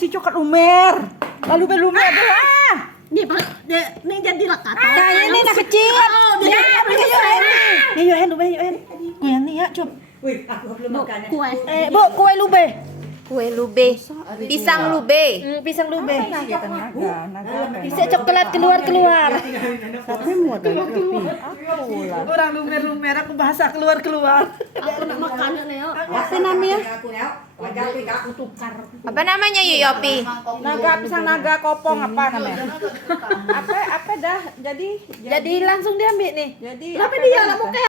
si coklat lumer. Lalu lumer ah. Nih jadi lekat. Kayaknya ini nak kecil. Ya, ini yuk hen, kue yang ni ya, coba. Wih, aku belum makan. Kue. Bu, kue lube. Kue lube. Pisang lube. Pisang lube. Bisa coklat keluar. Tapi muat orang lumer, aku bahasa keluar. Aku nak makan nih. Apa namanya? Apa namanya Yu Yopi? Pisang naga kopong apa namanya? Apa dah? Jadi langsung diambil nih. Jadi Tapi dia lah